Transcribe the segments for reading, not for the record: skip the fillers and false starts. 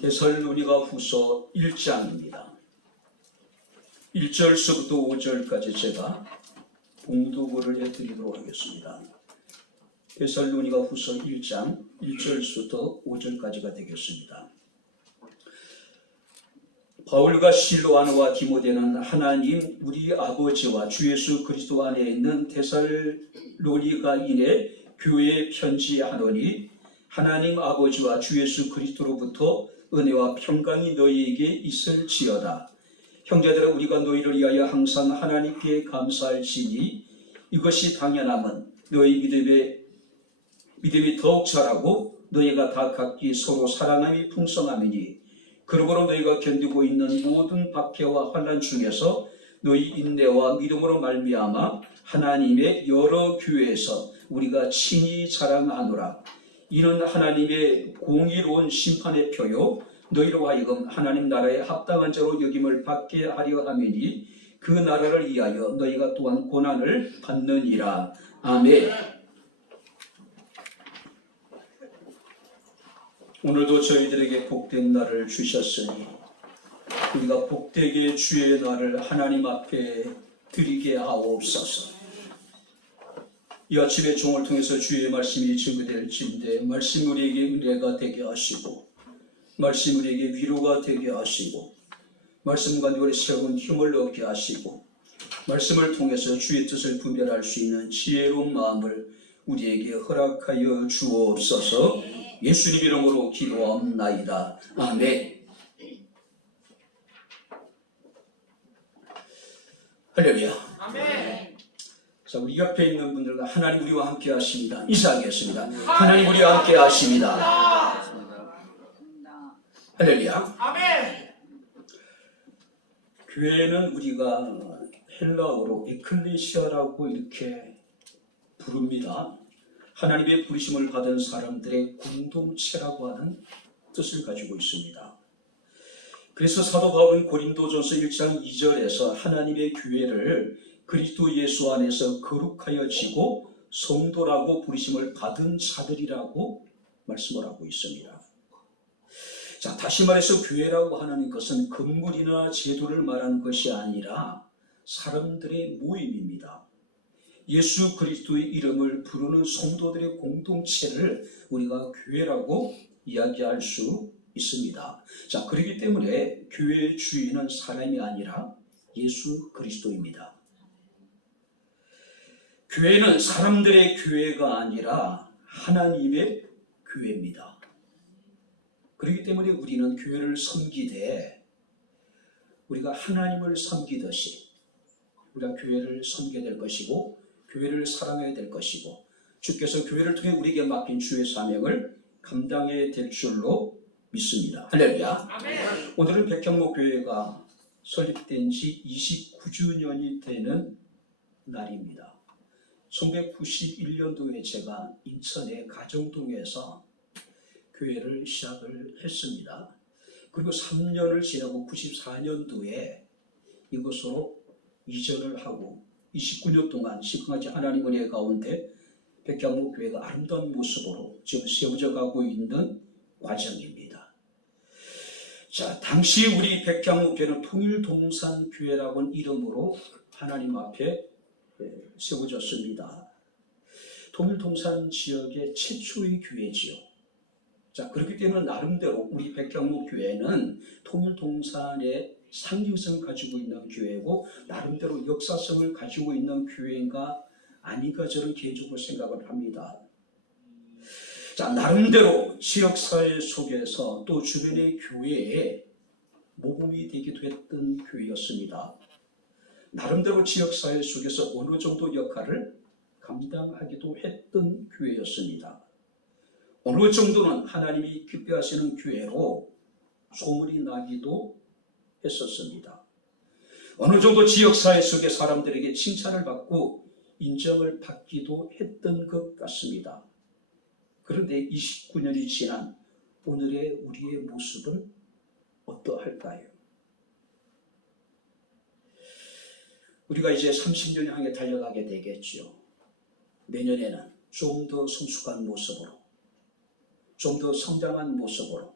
데살로니가 후서 1장입니다. 1절서부터 5절까지 제가 봉독을 해드리도록 하겠습니다. 데살로니가 후서 1장 1절서부터 5절까지가 되겠습니다. 바울과 실로아나와 디모데는 하나님 우리 아버지와 주 예수 그리스도 안에 있는 데살로니가인의 교회에 편지하노니 하나님 아버지와 주 예수 그리스도로부터 은혜와 평강이 너희에게 있을지어다. 형제들아, 우리가 너희를 위하여 항상 하나님께 감사할지니 이것이 당연함은 너희 믿음이 더욱 자라고 너희가 다 각기 서로 사랑함이 풍성함이니 그러므로 너희가 견디고 있는 모든 박해와 환난 중에서 너희 인내와 믿음으로 말미암아 하나님의 여러 교회에서 우리가 친히 자랑하노라. 이는 하나님의 공의로운 심판의 표요 너희로 하여금 하나님 나라에 합당한 자로 여김을 받게 하려 함이니 그 나라를 위하여 너희가 또한 고난을 받느니라. 아멘. 오늘도 저희들에게 복된 날을 주셨으니 우리가 복되게 주의 날을 하나님 앞에 드리게 하옵소서. 이 아침에 종을 통해서 주의 말씀이 증거될진데 말씀 우리에게 은혜가 되게 하시고 말씀 우리에게 위로가 되게 하시고 말씀 가운데 우리 새로운 힘을 얻게 하시고 말씀을 통해서 주의 뜻을 분별할 수 있는 지혜로운 마음을 우리에게 허락하여 주옵소서. 예수님 이름으로 기도합나이다. 아멘. 할렐루야. 아멘. 자, 우리 옆에 있는 분들과 하나님 우리와 함께 하십니다. 인사하겠습니다. 하나님 우리와 함께 하십니다. 할렐루야. 아멘. 교회는 우리가 헬라어로 에클레시아라고 이렇게 부릅니다. 하나님의 부르심을 받은 사람들의 공동체라고 하는 뜻을 가지고 있습니다. 그래서 사도 바울은 고린도전서 1장 2절에서 하나님의 교회를 그리스도 예수 안에서 거룩하여지고 성도라고 부르심을 받은 자들이라고 말씀을 하고 있습니다. 자, 다시 말해서 교회라고 하는 것은 건물이나 제도를 말하는 것이 아니라 사람들의 모임입니다. 예수 그리스도의 이름을 부르는 성도들의 공동체를 우리가 교회라고 이야기할 수 있습니다. 자, 그렇기 때문에 교회의 주인은 사람이 아니라 예수 그리스도입니다. 교회는 사람들의 교회가 아니라 하나님의 교회입니다. 그렇기 때문에 우리는 교회를 섬기되 우리가 하나님을 섬기듯이 우리가 교회를 섬겨야 될 것이고 교회를 사랑해야 될 것이고 주께서 교회를 통해 우리에게 맡긴 주의 사명을 감당해야 될 줄로 믿습니다. 할렐루야. 아멘. 오늘은 백향목교회가 설립된 지 29주년이 되는 날입니다. 1991년도에 제가 인천의 가정동에서 교회를 시작을 했습니다. 그리고 3년을 지나고 94년도에 이곳으로 이전을 하고 29년 동안 시흥하지 하나님 은혜 가운데 백향목교회가 아름다운 모습으로 지금 세워져 가고 있는 과정입니다. 자, 당시 우리 백향목교회는 통일동산교회라는 이름으로 하나님 앞에 세워졌습니다. 통일동산 지역의 최초의 교회지요. 자, 그렇기 때문에 나름대로 우리 백향목교회는 통일동산의 상징성을 가지고 있는 교회고 나름대로 역사성을 가지고 있는 교회인가 아닌가 저는 개인적으로 생각을 합니다. 자, 나름대로 지역사회 속에서 또 주변의 교회에 모범이 되기도 했던 교회였습니다. 나름대로 지역사회 속에서 어느 정도 역할을 감당하기도 했던 교회였습니다. 어느 정도는 하나님이 기뻐하시는 교회로 소문이 나기도 했었습니다. 어느 정도 지역사회 속의 사람들에게 칭찬을 받고 인정을 받기도 했던 것 같습니다. 그런데 29년이 지난 오늘의 우리의 모습은 어떠할까요? 우리가 이제 30년 향해 달려가게 되겠죠. 내년에는 좀 더 성숙한 모습으로, 좀 더 성장한 모습으로,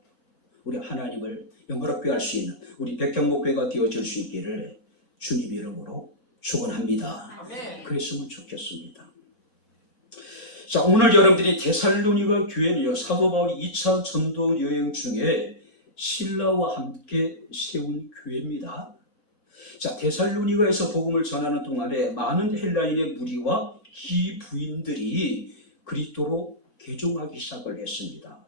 우리 하나님을 영광롭게 할 수 있는 우리 백향목회가 되어질 수 있기를 주님 이름으로 축원합니다. 그랬으면 좋겠습니다. 자, 오늘 여러분들이 데살로니가 교회는요, 사도 바울이 2차 전도 여행 중에 신라와 함께 세운 교회입니다. 자, 데살로니가에서 복음을 전하는 동안에 많은 헬라인의 무리와 기부인들이 그리스도로 개종하기 시작을 했습니다.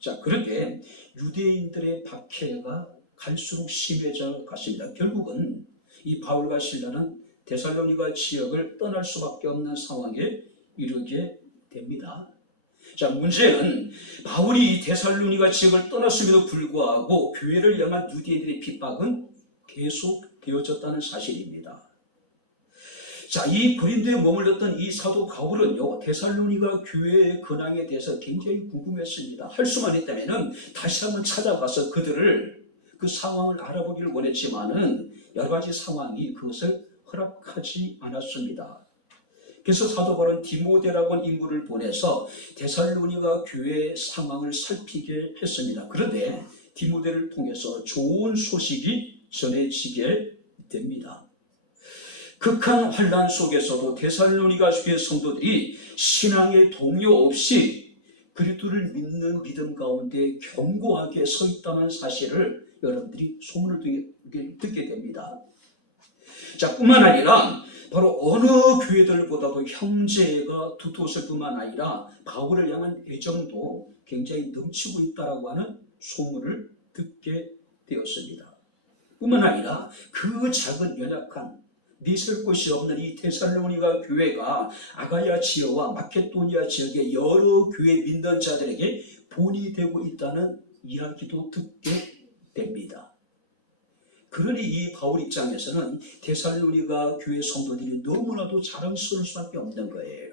자, 그렇게 유대인들의 박해가 갈수록 심해져 갔습니다. 결국은 이 바울과 실라는 데살로니가 지역을 떠날 수밖에 없는 상황에 이르게 됩니다. 자, 문제는 바울이 데살로니가 지역을 떠났음에도 불구하고 교회를 향한 유대인들의 핍박은 계속 되어졌다는 사실입니다. 자, 이 고린도에 머물렀던 이 사도 바울은요, 데살로니가 교회의 근황에 대해서 굉장히 궁금했습니다. 할 수만 있다면 다시 한번 찾아가서 그 상황을 알아보기를 원했지만은 여러 가지 상황이 그것을 허락하지 않았습니다. 그래서 사도 바울은 디모데라고 하는 인물을 보내서 데살로니가 교회의 상황을 살피게 했습니다. 그런데 디모데를 통해서 좋은 소식이 전해지게 됩니다. 극한 환난 속에서도 데살로니가 교회 성도들이 신앙의 동요 없이 그리스도를 믿는 믿음 가운데 견고하게 서 있다는 사실을 여러분들이 소문을 듣게 됩니다. 자, 뿐만 아니라 바로 어느 교회들보다도 형제가 두터웠을 뿐만 아니라 바울을 향한 애정도 굉장히 넘치고 있다라고 하는 소문을 듣게 되었습니다. 뿐만 아니라 그 작은 연약한 믿을 곳이 없는 이 데살로니가 교회가 아가야 지역과 마케도니아 지역의 여러 교회 믿는 자들에게 본이 되고 있다는 이야기도 듣게 됩니다. 그러니 이 바울 입장에서는 데살로니가 교회 성도들이 너무나도 자랑스러울 수밖에 없는 거예요.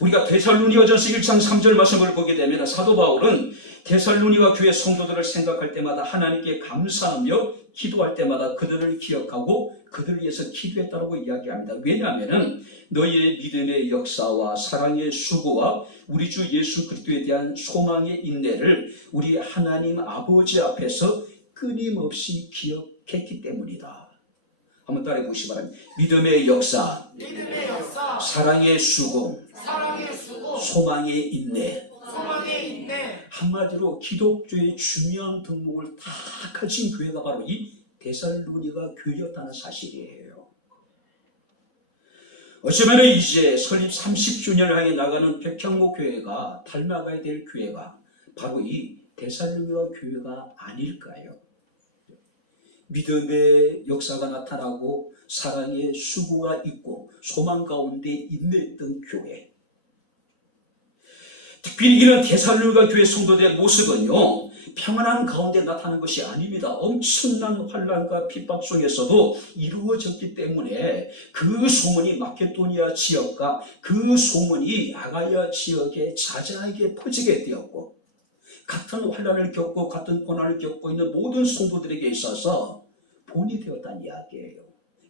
우리가 데살로니가전서 1장 3절 말씀을 보게 되면 사도 바울은 데살로니가 교회 성도들을 생각할 때마다 하나님께 감사하며 기도할 때마다 그들을 기억하고 그들을 위해서 기도했다고 이야기합니다. 왜냐하면 너희의 믿음의 역사와 사랑의 수고와 우리 주 예수 그리스도에 대한 소망의 인내를 우리 하나님 아버지 앞에서 끊임없이 기억했기 때문이다. 한번 따라해 보시기 바랍니다. 믿음의 역사, 사랑의 수고, 소망의 인내. 한마디로 기독교의 중요한 덕목을 다 가진 교회가 바로 이 데살로니가 교회였다는 사실이에요. 어쩌면 이제 설립 30주년을 향해 나가는 백향목교회가 닮아가야 될 교회가 바로 이 데살로니가 교회가 아닐까요? 믿음의 역사가 나타나고 사랑의 수고가 있고 소망 가운데 인내했던 교회. 특별히 이런 데살로니가 교회 성도들의 모습은요, 평안한 가운데 나타나는 것이 아닙니다. 엄청난 환난과 핍박 속에서도 이루어졌기 때문에 그 소문이 마케도니아 지역과 그 소문이 아가야 지역에 자자하게 퍼지게 되었고, 같은 환난을 겪고 같은 고난을 겪고 있는 모든 성도들에게 있어서 본이 되었다는 이야기예요.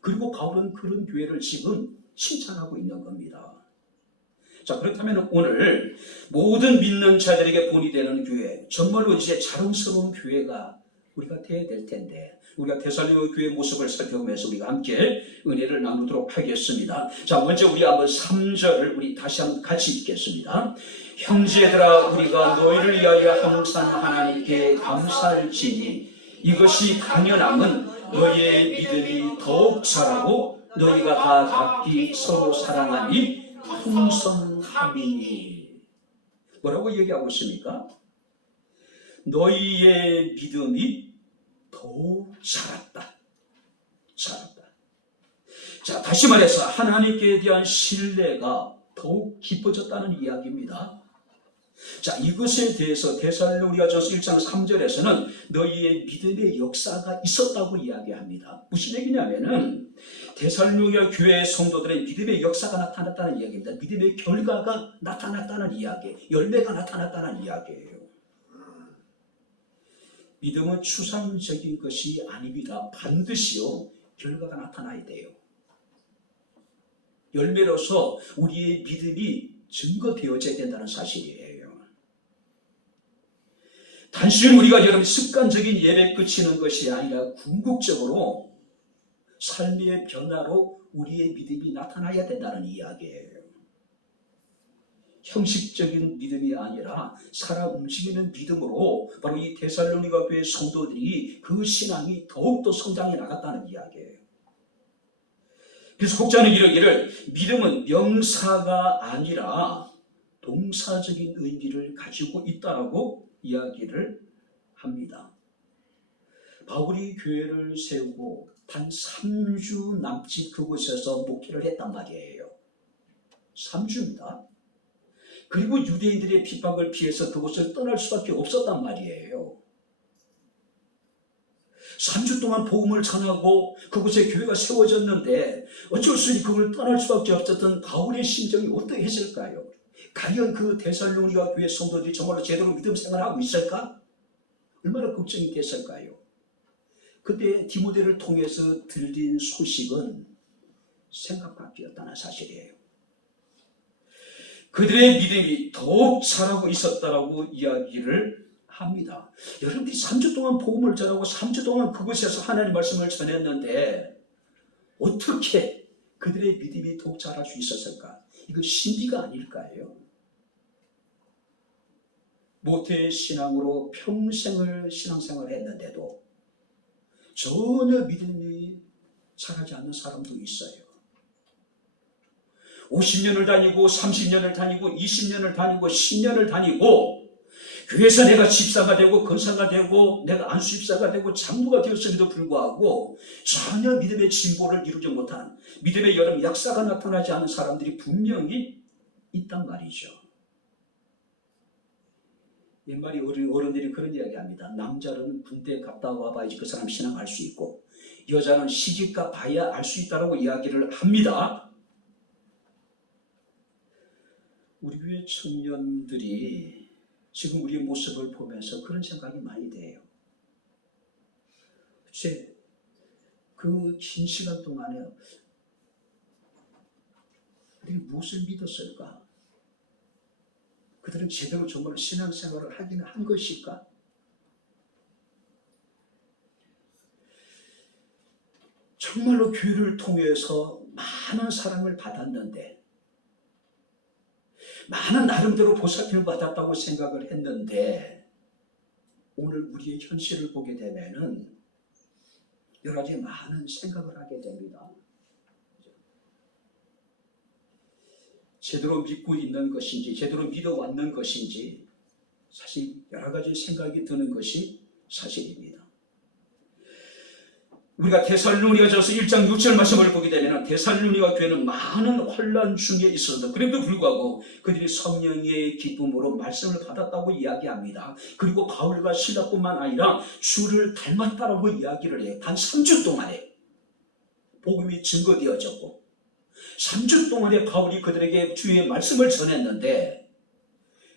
그리고 바울은 그런 교회를 지금 칭찬하고 있는 겁니다. 자, 그렇다면 오늘 모든 믿는 자들에게 본이 되는 교회, 정말로 이제 자랑스러운 교회가 우리가 되어야 될 텐데, 우리가 데살로니가 교회의 모습을 살펴보면서 우리가 함께 은혜를 나누도록 하겠습니다. 자, 먼저 우리 한번 3절을 우리 다시 한번 같이 읽겠습니다. 형제들아, 우리가 너희를 위하여 항상 하나님께 감사할지니 이것이 당연함은 너희의 믿음이 더욱 자라고 너희가 다 각기 서로 사랑하니 풍성함이니. 뭐라고 얘기하고 있습니까? 너희의 믿음이 더욱 자랐다. 자, 다시 말해서 하나님께 대한 신뢰가 더욱 깊어졌다는 이야기입니다. 자, 이것에 대해서 데살로니가전서 1장 3절에서는 너희의 믿음의 역사가 있었다고 이야기합니다. 무슨 얘기냐면은 데살로니가 교회의 성도들의 믿음의 역사가 나타났다는 이야기입니다. 믿음의 결과가 나타났다는 이야기, 열매가 나타났다는 이야기예요. 믿음은 추상적인 것이 아닙니다. 반드시요 결과가 나타나야 돼요. 열매로서 우리의 믿음이 증거되어져야 된다는 사실이에요. 단순히 우리가 여러분 습관적인 예배 끝이는 것이 아니라 궁극적으로 삶의 변화로 우리의 믿음이 나타나야 된다는 이야기예요. 형식적인 믿음이 아니라 살아 움직이는 믿음으로 바로 이 데살로니가 교회 성도들이 그 신앙이 더욱더 성장해 나갔다는 이야기예요. 그래서 혹자는 이러기를 믿음은 명사가 아니라 동사적인 의미를 가지고 있다라고 이야기를 합니다. 바울이 교회를 세우고 단 3주 남짓 그곳에서 목회를 했단 말이에요. 3주입니다. 그리고 유대인들의 핍박을 피해서 그곳을 떠날 수밖에 없었단 말이에요. 3주 동안 복음을 전하고 그곳에 교회가 세워졌는데 어쩔 수 없이 그걸 떠날 수밖에 없었던 바울의 심정이 어떠했을까요? 과연 그 데살로니가 교회 성도들이 정말로 제대로 믿음 생활하고 있을까? 얼마나 걱정이 됐을까요? 그때 디모데를 통해서 들린 소식은 생각 밖이었다는 사실이에요. 그들의 믿음이 더욱 자라고 있었다라고 이야기를 합니다. 여러분들이 3주 동안 복음을 전하고 3주 동안 그곳에서 하나님의 말씀을 전했는데 어떻게 그들의 믿음이 더욱 자랄 수 있었을까? 이거 신비가 아닐까요? 모태 신앙으로 평생을 신앙생활을 했는데도 전혀 믿음이 자라지 않는 사람도 있어요. 50년을 다니고 30년을 다니고 20년을 다니고 10년을 다니고 교회에서 내가 집사가 되고 권사가 되고 내가 안수집사가 되고 장로가 되었음에도 불구하고 전혀 믿음의 진보를 이루지 못한 믿음의 여름 약사가 나타나지 않은 사람들이 분명히 있단 말이죠. 옛말에 어른들이 그런 이야기합니다. 남자는 군대 갔다 와봐야지 그 사람 신앙 알 수 있고 여자는 시집가 봐야 알 수 있다고 이야기를 합니다. 우리 교회 청년들이 지금 우리의 모습을 보면서 그런 생각이 많이 돼요. 도대체 그 긴 시간 동안에 그들이 무엇을 믿었을까? 그들은 제대로 정말 신앙생활을 하기는 한 것일까? 정말로 교회를 통해서 많은 사랑을 받았는데 많은 나름대로 보살핌을 받았다고 생각을 했는데 오늘 우리의 현실을 보게 되면은 여러 가지 많은 생각을 하게 됩니다. 제대로 믿고 있는 것인지 제대로 믿어왔는 것인지 사실 여러 가지 생각이 드는 것이 사실입니다. 우리가 데살로니가전서 1장 6절 말씀을 보게 되면 데살로니가 교회는 많은 혼란 중에 있었다. 그럼에도 불구하고 그들이 성령의 기쁨으로 말씀을 받았다고 이야기합니다. 그리고 바울과 실라뿐만 아니라 주를 닮았다라고 이야기를 해요. 단 3주 동안에 복음이 증거되어졌고 3주 동안에 바울이 그들에게 주의 말씀을 전했는데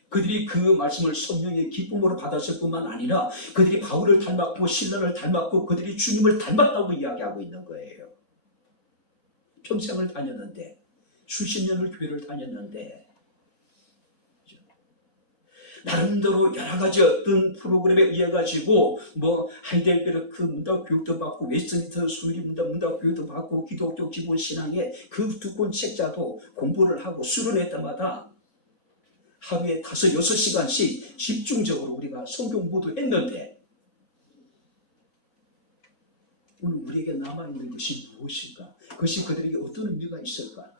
그들이 그 말씀을 성령의 기쁨으로 받았을 뿐만 아니라 그들이 바울을 닮았고 신라를 닮았고 그들이 주님을 닮았다고 이야기하고 있는 거예요. 평생을 다녔는데 수십 년을 교회를 다녔는데 나름대로 여러 가지 어떤 프로그램에 의해 가지고 뭐 하이델베르크 문답 교육도 받고 웨스트민스터 수리 문답 교육도 받고 기독교 기본 신앙의 그 두 권 책자도 공부를 하고 수련회 때마다 하루에 5-6시간씩 집중적으로 우리가 성경 공부도 했는데 오늘 우리에게 남아있는 것이 무엇일까? 그것이 그들에게 어떤 의미가 있을까?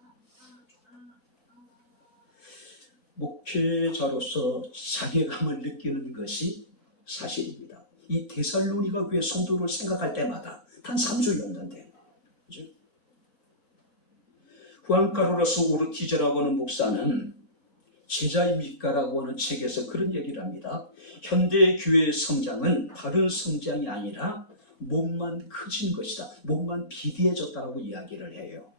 목회자로서 자괴감을 느끼는 것이 사실입니다. 이 데살로니가 교회 성도를 생각할 때마다 단 3주였는데 그죠? 후안 카를로스 오르티즈라고 하는 목사는 제자의 밑가라고 하는 책에서 그런 얘기를 합니다. 현대 교회의 성장은 다른 성장이 아니라 몸만 커진 것이다. 몸만 비대해졌다고 이야기를 해요.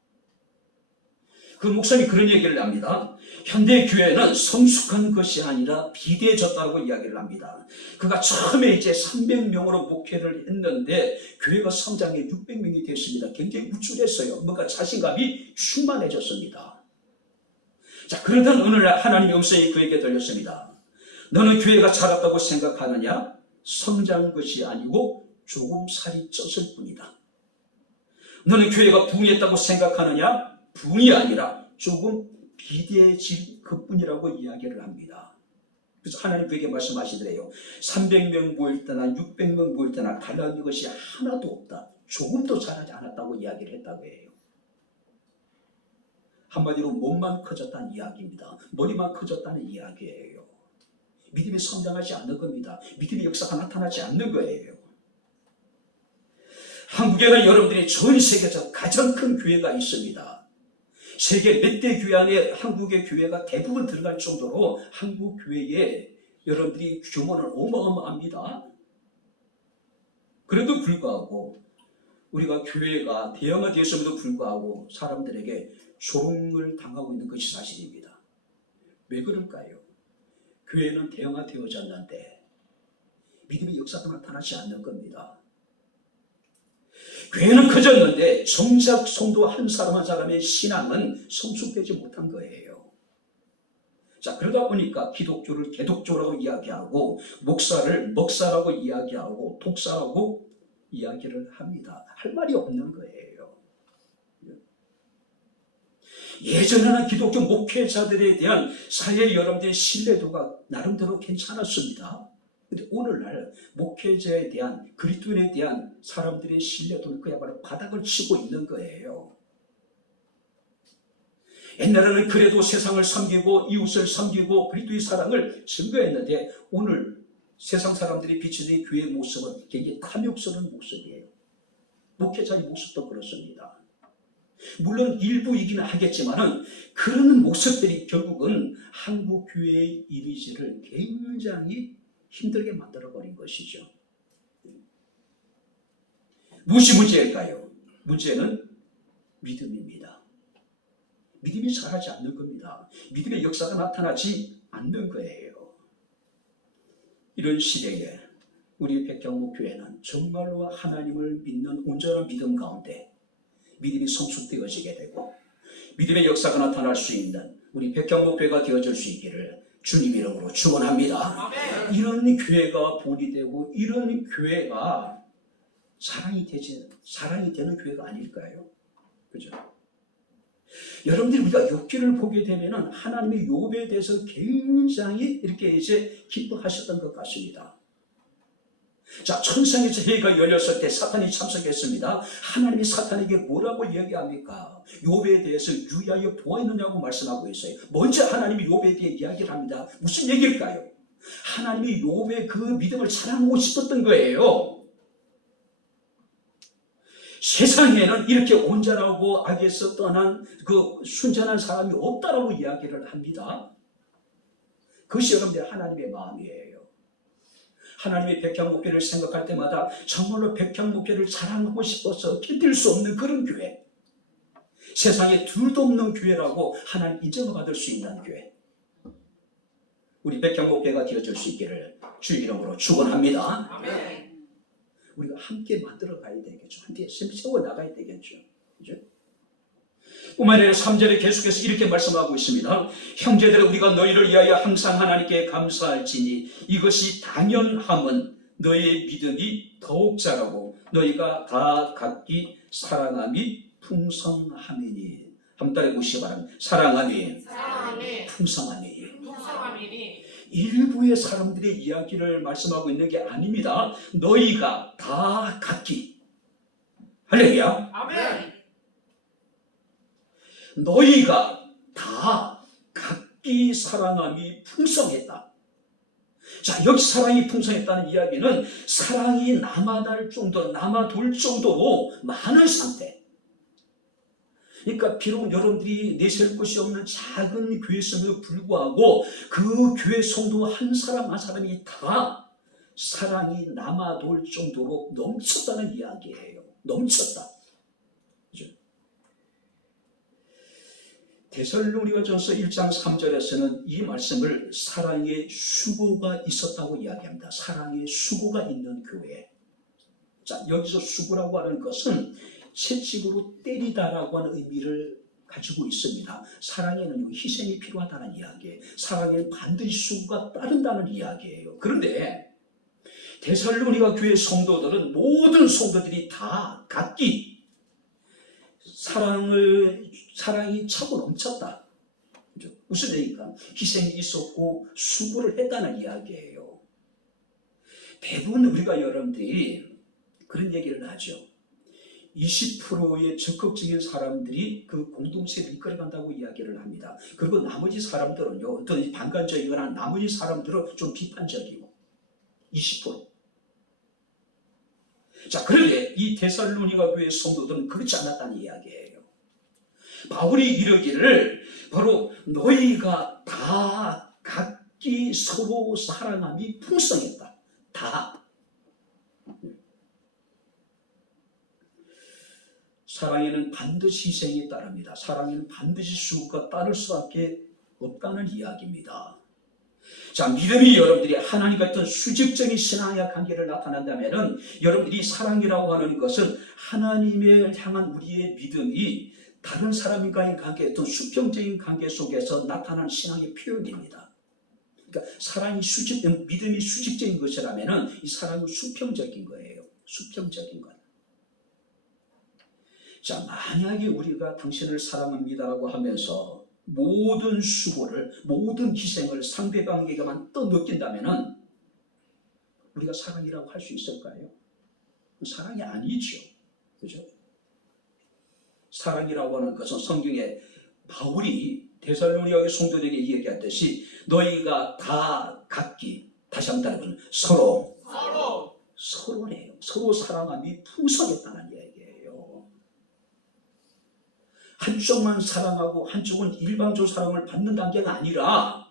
그 목사님이 그런 얘기를 합니다. 현대 교회는 성숙한 것이 아니라 비대해졌다고 이야기를 합니다. 그가 처음에 이제 300명으로 목회를 했는데 교회가 성장해 600명이 됐습니다. 굉장히 우쭐했어요. 뭔가 자신감이 충만해졌습니다. 자, 그러던 어느 날 하나님의 음성이 그에게 들렸습니다. 너는 교회가 자랐다고 생각하느냐? 성장한 것이 아니고 조금 살이 쪘을 뿐이다. 너는 교회가 부흥했다고 생각하느냐? 부흥이 아니라 조금 비대해질 그뿐이라고 이야기를 합니다. 그래서 하나님 그에게 말씀하시더래요. 300명 모일 때나 600명 모일 때나 달라진 것이 하나도 없다. 조금도 자라지 않았다고 이야기를 했다고 해요. 한마디로 몸만 커졌다는 이야기입니다. 머리만 커졌다는 이야기예요. 믿음이 성장하지 않는 겁니다. 믿음의 역사가 나타나지 않는 거예요. 한국에는 여러분들이 전 세계에서 가장 큰 교회가 있습니다. 세계 몇 대 교회 안에 한국의 교회가 대부분 들어갈 정도로 한국 교회에 여러분들이 규모는 어마어마합니다. 그래도 불구하고 우리가 교회가 대형화되었음에도 불구하고 사람들에게 조롱을 당하고 있는 것이 사실입니다. 왜 그럴까요? 교회는 대형화되어졌는데 믿음의 역사가 나타나지 않는 겁니다. 교회는 커졌는데 정작 성도 한 사람 한 사람의 신앙은 성숙되지 못한 거예요. 자, 그러다 보니까 기독교를 개독교라고 이야기하고 목사를 먹사라고 이야기하고 독사라고 이야기를 합니다. 할 말이 없는 거예요. 예전에는 기독교 목회자들에 대한 사회 여러분들의 신뢰도가 나름대로 괜찮았습니다. 근데 오늘날 목회자에 대한 그리스도인에 대한 사람들의 신뢰도는 그야말로 바닥을 치고 있는 거예요. 옛날에는 그래도 세상을 섬기고 이웃을 섬기고 그리스도의 사랑을 증거했는데 오늘 세상 사람들이 비추는 교회의 모습은 굉장히 탐욕스러운 모습이에요. 목회자의 모습도 그렇습니다. 물론 일부이기는 하겠지만은 그런 모습들이 결국은 한국 교회의 이미지를 굉장히 힘들게 만들어버린 것이죠. 무엇이 문제일까요? 문제는 믿음입니다. 믿음이 자라지 않는 겁니다. 믿음의 역사가 나타나지 않는 거예요. 이런 시대에 우리 백향목교회는 정말로 하나님을 믿는 온전한 믿음 가운데 믿음이 성숙되어지게 되고 믿음의 역사가 나타날 수 있는 우리 백향목교회가 되어질 수 있기를 주님 이름으로 축원합니다. 이런 교회가 본이 되고 이런 교회가 사랑이 되는 교회가 아닐까요? 그죠? 여러분들이 우리가 욥기를 보게 되면은 하나님의 욥에 대해서 굉장히 이렇게 이제 기뻐하셨던 것 같습니다. 자, 천상에서 회의가 열렸을 때 사탄이 참석했습니다. 하나님이 사탄에게 뭐라고 이야기합니까? 욥에 대해서 유의하여 보았느냐고 말씀하고 있어요. 먼저 하나님이 욥에 대해 이야기를 합니다. 무슨 얘기일까요? 하나님이 욥의 그 믿음을 자랑하고 싶었던 거예요. 세상에는 이렇게 온전하고 악에서 떠난 그 순전한 사람이 없다라고 이야기를 합니다. 그것이 여러분들 하나님의 마음이에요. 하나님의 백향목회를 생각할 때마다 정말로 백향목회를 자랑하고 싶어서 견딜 수 없는 그런 교회, 세상에 둘도 없는 교회라고 하나님 인정을 받을 수 있는 교회, 우리 백향목회가 되어질 수 있기를 주의 이름으로 축원합니다. 아멘. 우리가 함께 만들어 가야 되겠죠. 함께 세워나가야 되겠죠. 그죠? 뿐만 아니라 3절에 계속해서 이렇게 말씀하고 있습니다. 형제들아, 우리가 너희를 위하여 항상 하나님께 감사할지니 이것이 당연함은 너희의 믿음이 더욱 자라고 너희가 다 각기 사랑함이 풍성함이니. 한 달에 보시기 바랍니다. 사랑함이 풍성함이니. 일부의 사람들의 이야기를 말씀하고 있는 게 아닙니다. 너희가 다 각기. 할렐루야. 아멘. 너희가 다 각기 사랑함이 풍성했다. 자, 여기 사랑이 풍성했다는 이야기는 사랑이 남아날 정도, 남아돌 정도로 많은 상태. 그러니까 비록 여러분들이 내세울 것이 없는 작은 교회임에도 불구하고 그 교회 성도 한 사람 한 사람이 다 사랑이 남아돌 정도로 넘쳤다는 이야기예요. 넘쳤다. 그죠? 데살로니가전서 1장 3절에서는 이 말씀을 사랑의 수고가 있었다고 이야기합니다. 사랑의 수고가 있는 교회. 자, 여기서 수고라고 하는 것은 채찍으로 때리다라고 하는 의미를 가지고 있습니다. 사랑에는 희생이 필요하다는 이야기예요. 사랑에는 반드시 수고가 따른다는 이야기예요. 그런데 데살로니가 교회 성도들은 모든 성도들이 다 각기 사랑이 차고 넘쳤다. 무슨 얘기입니까? 희생이 있었고 수고를 했다는 이야기예요. 대부분 우리가 여러분들이 그런 얘기를 하죠. 20%의 적극적인 사람들이 그 공동체를 이끌어간다고 이야기를 합니다. 그리고 나머지 사람들은요, 어떤 반감적이거나 나머지 사람들은 좀 비판적이고 20%. 자, 그런데 이 데살로니가 교회 성도들은 그렇지 않았다는 이야기예요. 바울이 이르기를 바로 너희가 다 각기 서로 사랑함이 풍성했다. 다. 사랑에는 반드시 희생이 따릅니다. 사랑에는 반드시 수고가 따를 수밖에 없다는 이야기입니다. 자, 믿음이 여러분들이 하나님과 어떤 수직적인 신앙의 관계를 나타낸다면 여러분들이 사랑이라고 하는 것은 하나님을 향한 우리의 믿음이 다른 사람과의 관계, 어떤 수평적인 관계 속에서 나타나는 신앙의 표현입니다. 그러니까 믿음이 수직적인 것이라면 이 사랑은 수평적인 거예요. 수평적인 것. 자, 만약에 우리가 당신을 사랑합니다라고 하면서 모든 수고를, 모든 희생을 상대방에게만 떠넘긴다면 우리가 사랑이라고 할 수 있을까요? 사랑이 아니죠. 그죠? 사랑이라고 하는 것은 성경에 바울이 데살로니가의 성도들에게 이야기했듯이 너희가 다 각기, 다시 한번 따라해보면 서로네요. 서로 사랑함이 풍성했다는 얘기예요. 한쪽만 사랑하고 한쪽은 일방적으로 사랑을 받는 단계가 아니라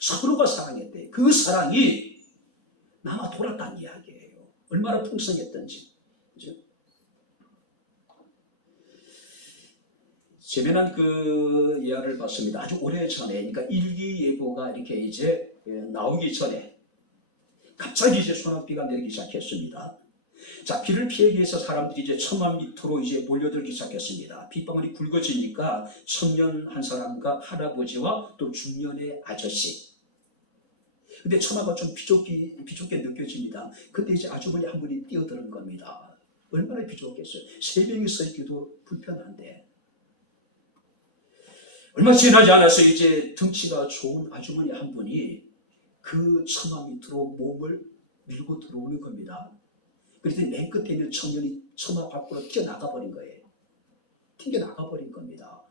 서로가 사랑했대. 그 사랑이 남아 돌았다는 이야기예요. 얼마나 풍성했던지. 그죠? 재미난 그 예화를 봤습니다. 아주 오래전에, 그러니까 일기예보가 이렇게 이제 나오기 전에 갑자기 이제 소낙비가 내리기 시작했습니다. 자, 비를 피하기 위해서 사람들이 이제 천만 밑으로 이제 몰려들기 시작했습니다. 빗방울이 굵어지니까 청년 한 사람과 할아버지와 또 중년의 아저씨. 근데 천하가 좀 비좁게 느껴집니다. 그때 이제 아주머니 한 분이 뛰어드는 겁니다. 얼마나 비좁겠어요. 세 명이 서 있기도 불편한데. 얼마 지나지 않아서 이제 덩치가 좋은 아주머니 한 분이 그 천마 밑으로 몸을 밀고 들어오는 겁니다. 그랬더니 맨 끝에 있는 청년이 천마 밖으로 튀어나가버린 거예요. 튕겨나가버린 겁니다.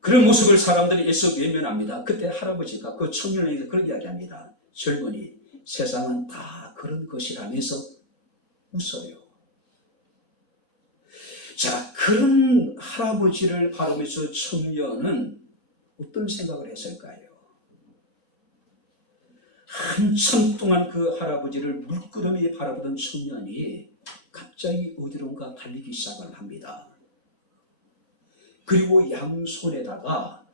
그런 모습을 사람들이 애써 외면합니다. 그때 할아버지가 그 청년에게 그런 이야기합니다. 젊은이, 세상은 다 그런 것이라면서 웃어요. 자, 그런 할아버지를 바라보면서 청년은 어떤 생각을 했을까요? 한참 동안 그 할아버지를 물끄러미 바라보던 청년이 갑자기 어디론가 달리기 시작을 합니다. 그리고 양손에다가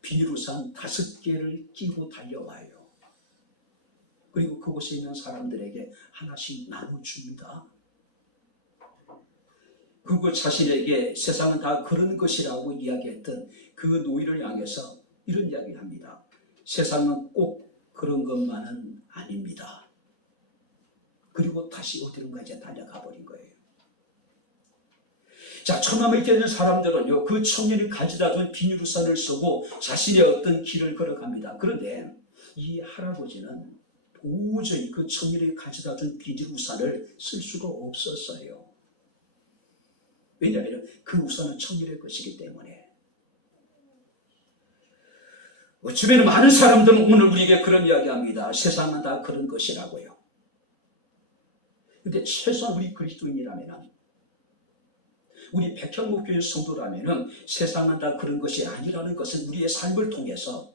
비닐우산 5개를 끼고 달려와요. 그리고 그곳에 있는 사람들에게 하나씩 나눠줍니다. 그리고 자신에게 세상은 다 그런 것이라고 이야기했던 그 노인을 향해서 이런 이야기를 합니다. 세상은 꼭 그런 것만은 아닙니다. 그리고 다시 어디론가 이제 달려가 버린 거예요. 자, 천남에 있는 사람들은요, 그 청년이 가지다 둔 비닐우산을 쓰고 자신의 어떤 길을 걸어갑니다. 그런데 이 할아버지는 도저히 그 청년이 가지다 둔 비닐우산을 쓸 수가 없었어요. 왜냐하면 그 우산은 청년의 것이기 때문에. 어쩌면 많은 사람들은 오늘 우리에게 그런 이야기합니다. 세상은 다 그런 것이라고요. 그런데 최소한 우리 그리스도인이라면, 우리 백향목교회 성도라면 세상은 다 그런 것이 아니라는 것은 우리의 삶을 통해서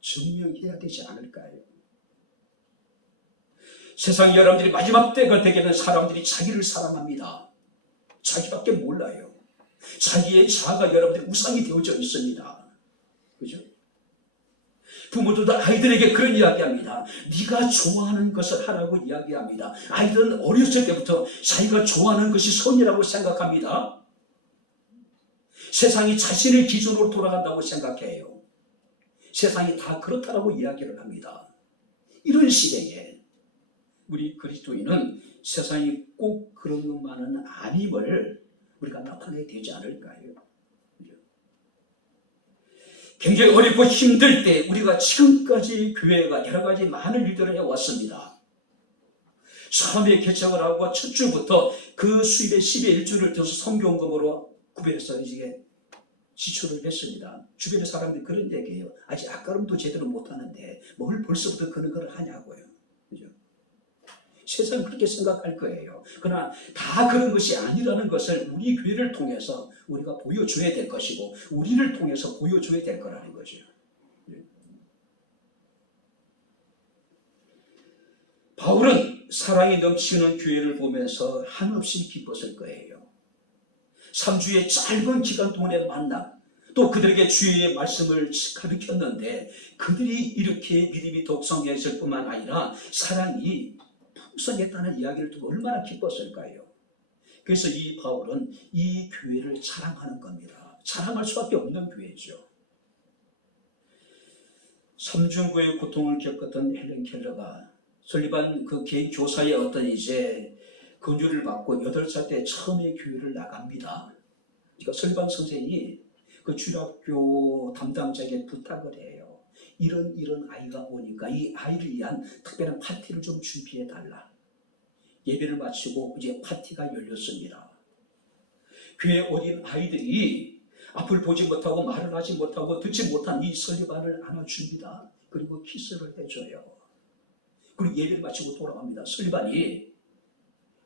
증명해야 되지 않을까요? 세상 여러분들이 마지막 때가 되게는 사람들이 자기를 사랑합니다. 자기밖에 몰라요. 자기의 자아가 여러분들의 우상이 되어져 있습니다. 그죠? 부모들도 아이들에게 그런 이야기합니다. 네가 좋아하는 것을 하라고 이야기합니다. 아이들은 어렸을 때부터 자기가 좋아하는 것이 선이라고 생각합니다. 세상이 자신의 기준으로 돌아간다고 생각해요. 세상이 다 그렇다라고 이야기를 합니다. 이런 시대에 우리 그리스도인은 세상이 꼭 그런 것만은 아님을 우리가 나타내야 되지 않을까요? 굉장히 어렵고 힘들 때 우리가 지금까지 교회가 여러 가지 많은 일들을 해왔습니다. 처음에 개척을 하고 첫 주부터 그 수입의 10의 1주를 들어서 성경금으로 구별해서 이제 지출을 했습니다. 주변의 사람들이 그런 얘기해요. 아직 앞걸음도 제대로 못하는데 뭘 벌써부터 그런 걸 하냐고요. 그죠? 세상은 그렇게 생각할 거예요. 그러나 다 그런 것이 아니라는 것을 우리 교회를 통해서 우리가 보여줘야 될 것이고 우리를 통해서 보여줘야 될 거라는 거죠. 바울은 사랑이 넘치는 교회를 보면서 한없이 기뻤을 거예요. 3주의 짧은 기간 동안의 만남, 또 그들에게 주의 말씀을 가르쳤는데 그들이 이렇게 믿음이 독성했을 뿐만 아니라 사랑이 풍성했다는 이야기를 듣고 얼마나 기뻤을까요? 그래서 이 바울은 이 교회를 자랑하는 겁니다. 자랑할 수밖에 없는 교회죠. 삼중고의 고통을 겪었던 헬렌 켈러가 설리반 그 개인 교사의 어떤 이제 권유를 받고 8살 때 처음에 교회를 나갑니다. 그러니까 설리반 선생이 그 주일학교 담당자에게 부탁을 해요. 이런 아이가 오니까 이 아이를 위한 특별한 파티를 좀 준비해 달라. 예배를 마치고 이제 파티가 열렸습니다. 교회 어린 아이들이 앞을 보지 못하고 말을 하지 못하고 듣지 못한 이 설리반을 안아줍니다. 그리고 키스를 해줘요. 그리고 예배를 마치고 돌아갑니다. 설리반이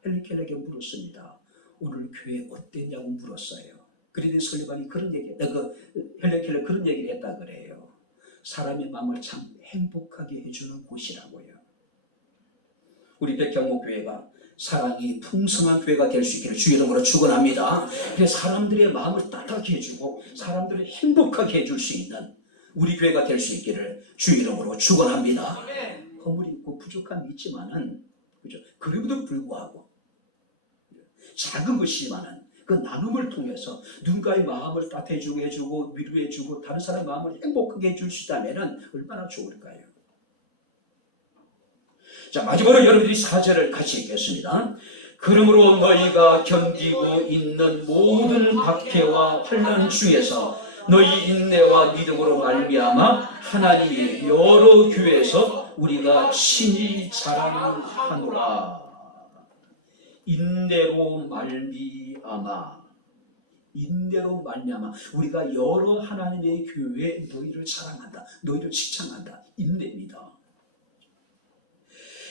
헬렌 켈러에게 물었습니다. 오늘 교회 어땠냐고 물었어요. 그런데 설리반이 그런 얘기, 헬렌 켈러 그런 얘기를 했다 그래요. 사람의 마음을 참 행복하게 해주는 곳이라고요. 우리 백향목 교회가 사랑이 풍성한 교회가 될 수 있기를 주의 이름으로 축원합니다. 그래서 사람들의 마음을 따뜻하게 해주고 사람들을 행복하게 해줄 수 있는 우리 교회가 될 수 있기를 주의 이름으로 축원합니다. 허물이 있고 부족함이 있지만은 그죠? 그럼에도 불구하고 작은 것이지만은 그 나눔을 통해서 누군가의 마음을 따뜻해주고 해주고 위로해주고 다른 사람의 마음을 행복하게 해줄 수 있다면 얼마나 좋을까요? 자, 마지막으로 여러분들이 4절을 같이 읽겠습니다. 그러므로 너희가 견디고 있는 모든 박해와 환난 중에서 너희 인내와 믿음으로 말미암아 하나님이 여러 교회에서 우리가 친히 자랑하노라. 인내로 말미암아 우리가 여러 하나님의 교회에 너희를 자랑한다. 너희를 칭찬한다. 인내입니다.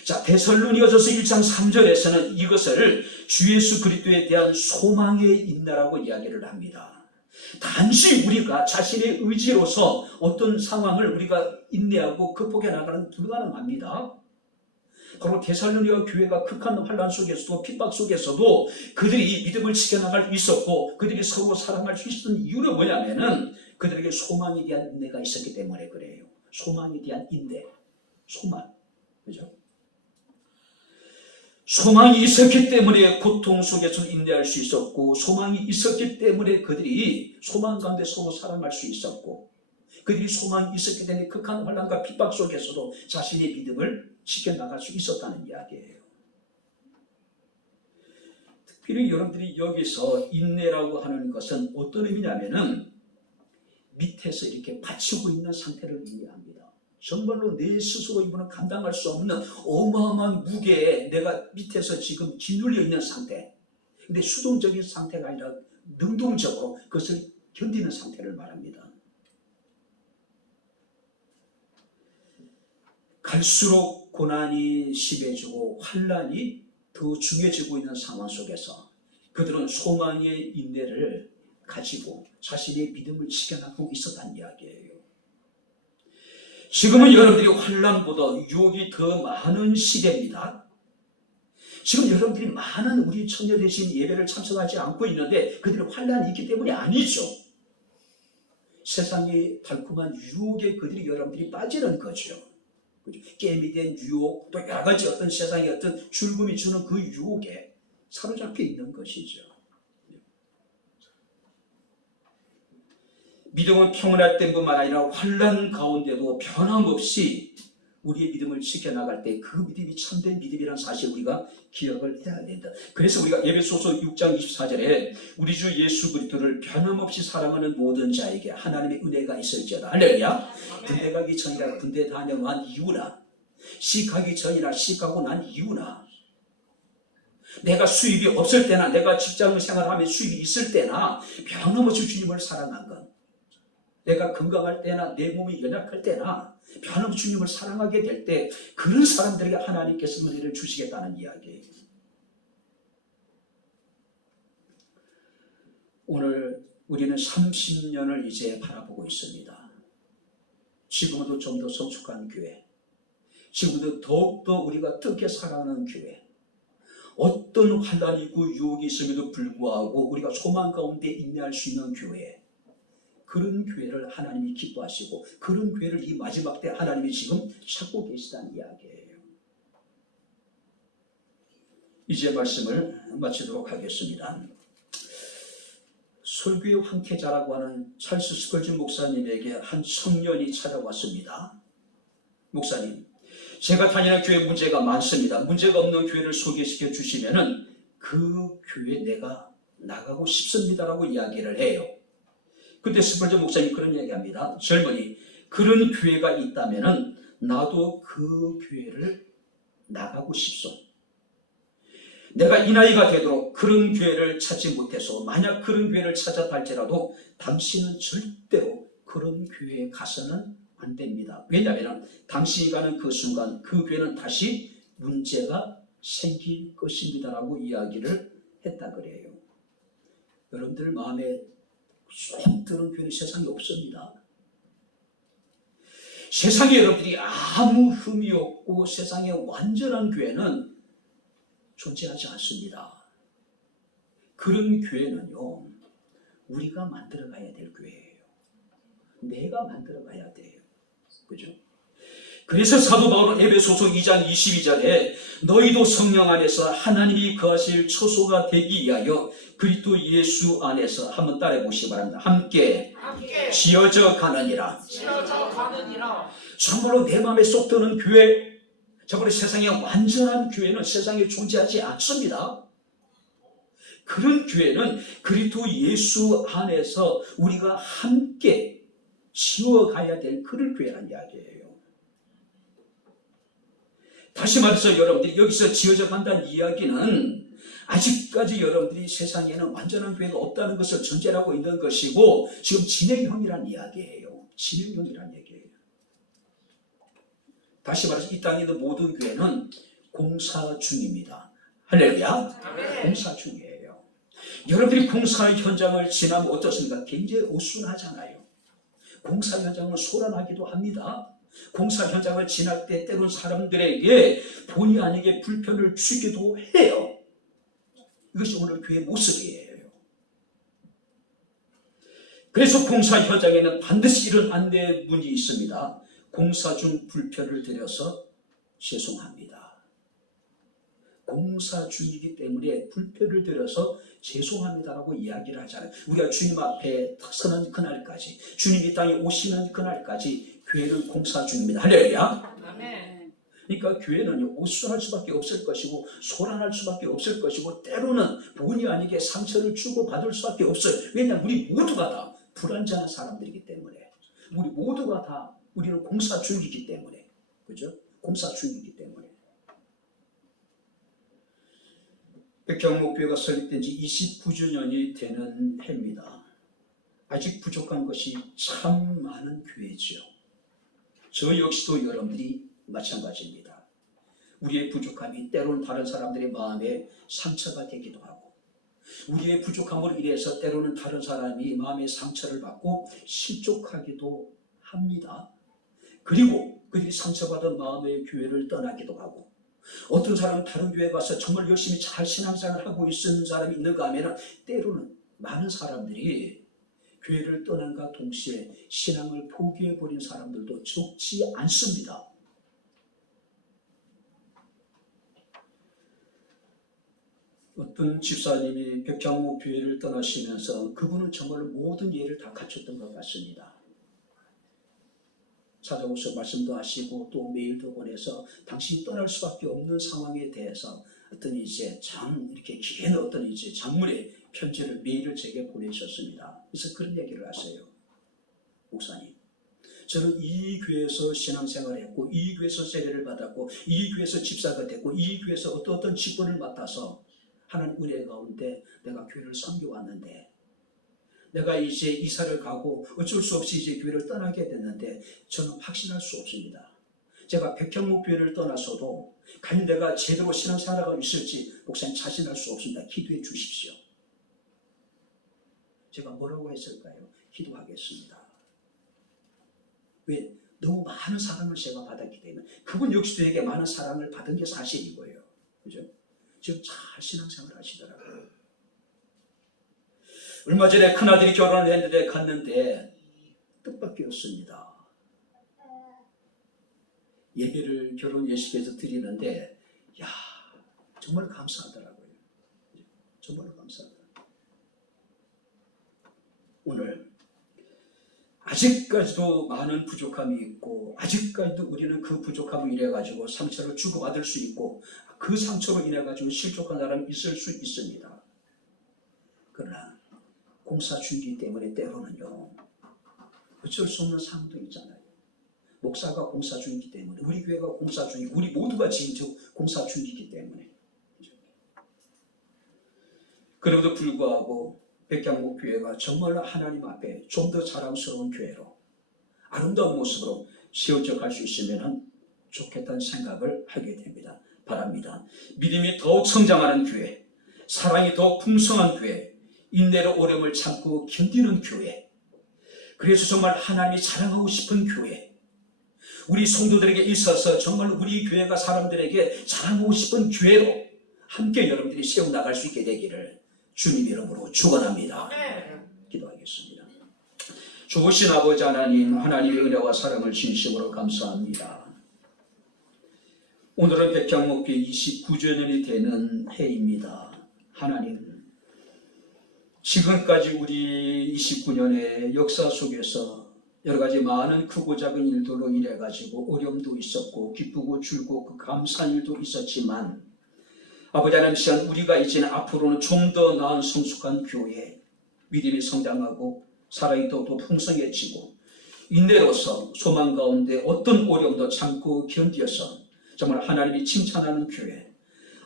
자, 데살로니가전서 1장 3절에서는 이것을 주 예수 그리스도에 대한 소망의 인내라고 이야기를 합니다. 단지 우리가 자신의 의지로서 어떤 상황을 우리가 인내하고 극복해 나가는 불가능합니다. 바로 데살로니가 교회가 극한 환난 속에서도 핍박 속에서도 그들이 믿음을 지켜나갈 수 있었고 그들이 서로 사랑할 수 있었던 이유는 뭐냐면은 그들에게 소망에 대한 인내가 있었기 때문에 그래요. 소망에 대한 인내, 소망, 그죠? 소망이 있었기 때문에 고통 속에서 인내할 수 있었고 소망이 있었기 때문에 그들이 소망 가운데 서로 사랑할 수 있었고 그들이 소망이 있었기 때문에 극한 환난과 핍박 속에서도 자신의 믿음을 지켜나갈 수 있었다는 이야기예요. 특별히 여러분들이 여기서 인내라고 하는 것은 어떤 의미냐면은 밑에서 이렇게 받치고 있는 상태를 의미합니다. 정말로 내 스스로 이분은 감당할 수 없는 어마어마한 무게에 내가 밑에서 지금 짓눌려 있는 상태. 근데 수동적인 상태가 아니라 능동적으로 그것을 견디는 상태를 말합니다. 갈수록 고난이 심해지고 환난이 더 중해지고 있는 상황 속에서 그들은 소망의 인내를 가지고 자신의 믿음을 지켜나가고 있었다는 이야기예요. 지금은 여러분들이 환난보다 유혹이 더 많은 시대입니다. 지금 여러분들이 많은 우리 청년 대신 예배를 참석하지 않고 있는데 그들은 환난이 있기 때문이 아니죠. 세상의 달콤한 유혹에 그들이 여러분들이 빠지는 거죠. 게임이 된 유혹, 또 여러 가지 어떤 세상의 어떤 즐거움이 주는 그 유혹에 사로잡혀 있는 것이죠. 믿음은 평안할 때뿐만 아니라 환난 가운데도 변함없이 우리의 믿음을 지켜나갈 때 그 믿음이 참된 믿음이라는 사실 우리가 기억을 해야 된다. 그래서 우리가 에베소서 6장 24절에 우리 주 예수 그리스도를 변함없이 사랑하는 모든 자에게 하나님의 은혜가 있을지어다. 할렐루야. 군대 가기 전이나 군대 다녀난 이후나 시가기 전이나 시가고 난 이후나 내가 수입이 없을 때나 내가 직장 생활하며 수입이 있을 때나 변함없이 주님을 사랑한 것, 내가 건강할 때나 내 몸이 연약할 때나 변함없이 주님을 사랑하게 될 때 그런 사람들에게 하나님께서 은혜를 주시겠다는 이야기예요. 오늘 우리는 30년을 이제 바라보고 있습니다. 지금도 좀 더 성숙한 교회, 지금도 더욱더 우리가 뜨겁게 살아가는 교회, 어떤 환난이고 유혹이 있음에도 불구하고 우리가 소망 가운데 인내할 수 있는 교회, 그런 교회를 하나님이 기뻐하시고 그런 교회를 이 마지막 때 하나님이 지금 찾고 계시다는 이야기예요. 이제 말씀을 마치도록 하겠습니다. 설교의 황태자라고 하는 찰스 스펄지 목사님에게 한 청년이 찾아왔습니다. 목사님, 제가 다니는 교회 문제가 많습니다. 문제가 없는 교회를 소개시켜 주시면은 그 교회 내가 나가고 싶습니다라고 이야기를 해요. 그때 스펄전 목사님이 그런 얘기합니다. 젊은이, 그런 교회가 있다면은 나도 그 교회를 나가고 싶소. 내가 이 나이가 되도록 그런 교회를 찾지 못해서 만약 그런 교회를 찾았다 할지라도 당신은 절대로 그런 교회에 가서는 안 됩니다. 왜냐하면 당신이 가는 그 순간 그 교회는 다시 문제가 생길 것입니다라고 이야기를 했다 그래요. 여러분들 마음에 쏙 드는 교회는 세상에 없습니다. 세상에 여러분들이 아무 흠이 없고 세상에 완전한 교회는 존재하지 않습니다. 그런 교회는요, 우리가 만들어 가야 될 교회예요. 내가 만들어 가야 돼요. 그죠? 그래서 사도 바울은 에베소서 2장 22절에 너희도 성령 안에서 하나님이 거하실 처소가 되기 위하여 그리스도 예수 안에서 한번 따라해 보시기 바랍니다. 함께 지어져 가느니라. 정말로 내 마음에 쏙 드는 교회, 정말로 세상에 완전한 교회는 세상에 존재하지 않습니다. 그런 교회는 그리스도 예수 안에서 우리가 함께 지어가야 될 그런 교회란 이야기예요. 다시 말해서 여러분들이 여기서 지어져 간다는 이야기는 아직까지 여러분들이 세상에는 완전한 교회가 없다는 것을 전제하고 있는 것이고 지금 진행형이라는 이야기예요. 진행형이라는 얘기예요. 다시 말해서 이 땅에 있는 모든 교회는 공사 중입니다. 할렐루야. 공사 중이에요. 여러분들이 공사 현장을 지나면 어떻습니까? 굉장히 어수선하잖아요. 공사 현장은 소란하기도 합니다. 공사 현장을 지날 때 때론 사람들에게 본의 아니게 불편을 주기도 해요. 이것이 오늘 교회의 모습이에요. 그래서 공사 현장에는 반드시 이런 안내문이 있습니다. 공사 중 불편을 드려서 죄송합니다. 공사 중이기 때문에 불편을 드려서 죄송합니다라고 이야기를 하잖아요. 우리가 주님 앞에 서는 그날까지, 주님이 땅에 오시는 그날까지 교회는 공사 중입니다. 할렐루야. 그러니까 교회는 어수선할 수밖에 없을 것이고 소란할 수밖에 없을 것이고 때로는 본의 아니게 상처를 주고 받을 수밖에 없어요. 왜냐하면 우리 모두가 다 불완전한 사람들이기 때문에, 우리 모두가 다 우리는 공사 중이기 때문에, 그죠? 공사 중이기 때문에. 백경목교회가 설립된 지 29주년이 되는 해입니다. 아직 부족한 것이 참 많은 교회죠. 저 역시도 여러분들이 마찬가지입니다. 우리의 부족함이 때로는 다른 사람들의 마음에 상처가 되기도 하고, 우리의 부족함으로 인해서 때로는 다른 사람이 마음의 상처를 받고 실족하기도 합니다. 그리고 그들이 상처받은 마음의 교회를 떠나기도 하고, 어떤 사람은 다른 교회에 가서 정말 열심히 잘 신앙생활을 하고 있는 사람이 있는가 하면 때로는 많은 사람들이 교회를 떠난과 동시에 신앙을 포기해버린 사람들도 적지 않습니다. 어떤 집사님이 백향목 교회를 떠나시면서 그분은 정말로 모든 예를 다 갖췄던 것 같습니다. 찾아오셔서 말씀도 하시고 또 메일도 보내서 당신이 떠날 수밖에 없는 상황에 대해서 어떤 이렇게 긴 어떤 장문의 편지를 메일을 제게 보내셨습니다. 그래서 그런 얘기를 하세요. 목사님, 저는 이 교회에서 신앙생활을 했고 이 교회에서 세례를 받았고 이 교회에서 집사가 됐고 이 교회에서 어떤 직분을 맡아서 하나님 은혜 가운데 내가 교회를 섬겨왔는데 내가 이제 이사를 가고 어쩔 수 없이 이제 교회를 떠나게 됐는데 저는 확신할 수 없습니다. 제가 백향목 교회를 떠나서도 과연 내가 제대로 신앙생활하고 있을지 목사님 자신할 수 없습니다. 기도해 주십시오. 제가 뭐라고 했을까요? 기도하겠습니다. 왜? 너무 많은 사랑을 제가 받았기 때문에 그분 역시도 에게 많은 사랑을 받은 게 사실이고요. 그죠? 지금 잘 신앙생활 하시더라고요. 얼마 전에 큰아들이 결혼을 했는데 갔는데 뜻밖이었습니다. 예배를 결혼 예식에서 드리는데 정말 감사하더라고요. 정말 감사하더라고요. 오늘 아직까지도 많은 부족함이 있고 아직까지도 우리는 그 부족함을 인해 가지고 상처를 주고받을 수 있고 그 상처로 인해 가지고 실족한 사람이 있을 수 있습니다. 그러나 공사 중이기 때문에 때로는요 어쩔 수 없는 상황도 있잖아요. 목사가 공사 중이기 때문에 우리 교회가 공사 중이고 우리 모두가 지금 공사 중이기 때문에 그럼에도 불구하고 백향목 교회가 정말로 하나님 앞에 좀 더 자랑스러운 교회로 아름다운 모습으로 세워져 갈 수 있으면 좋겠다는 생각을 하게 됩니다. 바랍니다. 믿음이 더욱 성장하는 교회, 사랑이 더욱 풍성한 교회, 인내로 어려움을 참고 견디는 교회, 그래서 정말 하나님이 자랑하고 싶은 교회, 우리 성도들에게 있어서 정말 우리 교회가 사람들에게 자랑하고 싶은 교회로 함께 여러분들이 세워나갈 수 있게 되기를 주님 이름으로 축원합니다. 기도하겠습니다. 좋으신 아버지 하나님, 하나님의 은혜와 사랑을 진심으로 감사합니다. 오늘은 백향목교 29주년이 되는 해입니다. 하나님, 지금까지 우리 29년의 역사 속에서 여러 가지 많은 크고 작은 일들로 인해 가지고 어려움도 있었고 기쁘고 즐겁고 감사한 일도 있었지만 아버지 하나님, 시간 우리가 이제는 앞으로는 좀 더 나은 성숙한 교회, 믿음이 성장하고 사랑이 더 풍성해지고 인내로서 소망 가운데 어떤 어려움도 참고 견디어서 정말 하나님이 칭찬하는 교회,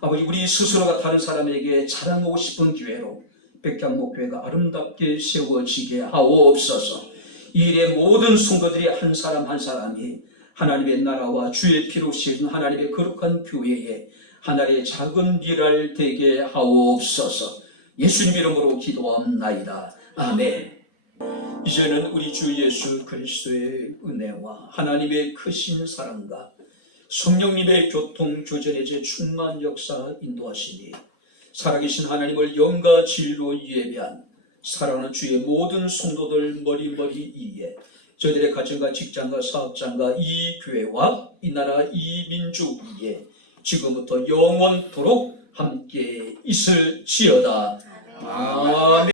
아버지 우리 스스로가 다른 사람에게 자랑하고 싶은 교회로 백향목 교회가 아름답게 세워지게 하옵소서. 이 일의 모든 성도들이 한 사람 한 사람이 하나님의 나라와 주의 피로 씻은 하나님의 거룩한 교회에 하나님의 작은 비랄 되게 하옵소서. 예수님 이름으로 기도합나이다. 아멘. 이제는 우리 주 예수 그리스도의 은혜와 하나님의 크신 사랑과 성령님의 교통 교전의 충만 역사 인도하시니 살아계신 하나님을 영과 진리로 예배한 사랑하는 주의 모든 성도들 머리머리 위에 저희들의 가정과 직장과 사업장과 이 교회와 이 나라 이 민족 위에 지금부터 영원토록 함께 있을지어다. 아멘.